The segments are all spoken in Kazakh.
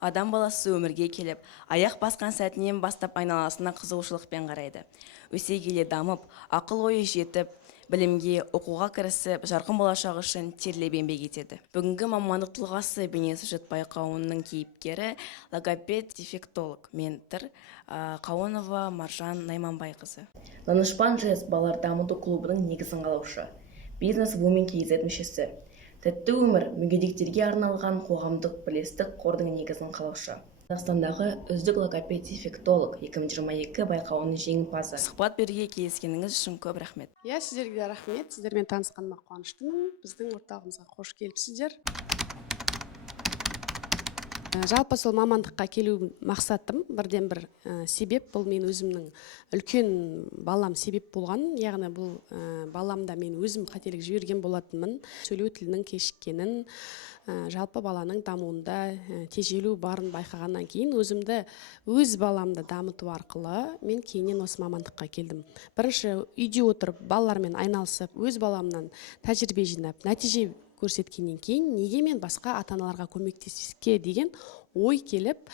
Адам баласы өмірге келіп, аяқ басқан сәтінен бастап айналасына қызығушылықпен қарайды. Өсе келе дамып, ақыл ойы жетіп, білімге, оқуға кірісіп, жарқын болашақ үшін терлеп еңбек етеді. Бүгінгі мамандық тұлғасы бейнесюжет байқауының кейіпкері логопед-дефектолог ментор Қауынова Маржан Найманбайқызы. Данышпан жас балалар дамыту клубының негізін қалаушы, бизнес-вумен KZ мүшесі. Тәтті өмір мүгедектерге арналған қоғамдық бірлестік қордың негізін қалаушы. Қазақстандағы үздік логопед-дефектолог 2022 байқауының жеңімпазы. Сұхбат беруге келіскеніңіз үшін көп рахмет. Сіздерге де рахмет. Сіздермен танысқаныма қуаныштымын. Біздің орталығымызға қош келіпсіздер. Жалпы сол мамандыққа келу мақсатым бірден бір себеп, бұл мен өзімнің үлкен балам себеп болған. Яғни бұл баламда мен өзім қателік жіберген болатынмын. Сөйлеу тілінің кешіккенін, жалпы баланың дамуында тежелу барын байқағаннан кейін өзімді өз баламды дамыту арқылы мен кейіннен осы мамандыққа келдім. Бірінші үйде отырып балалармен айналысып, өз баламнан тәжірибе жинап, нәтиже көрсеткеннен кейін неге мен басқа ата-аналарға көмектеске деген ой келіп,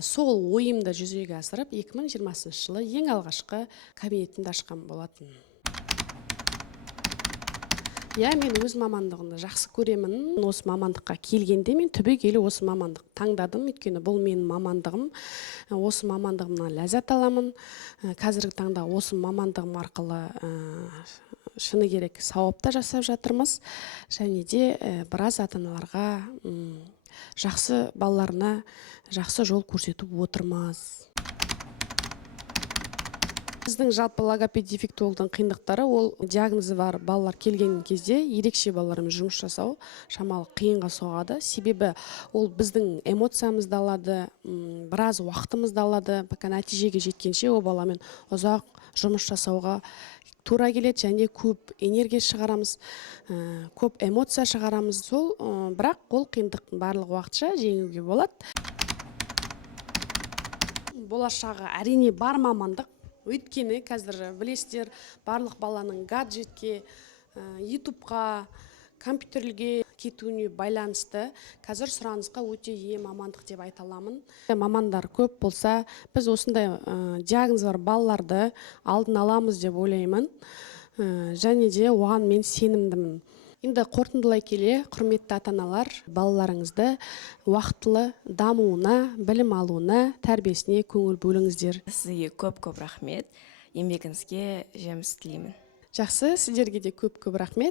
сол ойымды жүзеге асырып 2020 жылы ең алғашқы кабинетімді ашқан болатын. Мен өз мамандығымды жақсы көремін. Осы мамандыққа келгенде мен түбегейлі осы мамандық таңдадым, өйткені бұл менің мамандығым. Осы мамандығымнан ләззат аламын. Қазіргі таңда осы мамандығым арқылы шыны керек сауапта жасап жатырмыз. Және де біраз ата-аналарға жақсы балаларына жақсы жол көрсетіп отырмыз. Біздің жалпы логопед-дефектологтың қиындықтары, ол диагнозы бар балалар келген кезде ерекше балалармен жұмыс жасау шамалы қиынға соғады. Себебі ол біздің эмоциямызды алады, біраз уақытымызды алады, пока нәтижеге жеткенше ол баламен ұзақ жұмыс жасауға тура келеді, және көп энергия шығарамыз, көп эмоция шығарамыз. Сол, бірақ ол қиындықтың барлығы уақытша, жеңуге болады. Болашағы әрине бар мамандық. Өйткені қазір білесіздер, барлық баланың гаджетке, ютубқа, компьютерге кетуіне байланысты қазір сұранысқа өте ие мамандық деп айта аламын. Мамандар көп болса, біз осындай диагноз бар балаларды алдын аламыз деп ойлаймын. Және де оған мен сенімдімін. Енді қорытындылай келе, құрметті ата-аналар, балаларыңызды уақытылы дамуына, білім алуына, тәрбиесіне көңіл бөліңіздер. Сізге көп рахмет. Еңбегіңізге жеміс тілеймін. Жақсы, сіздерге де көп рахмет.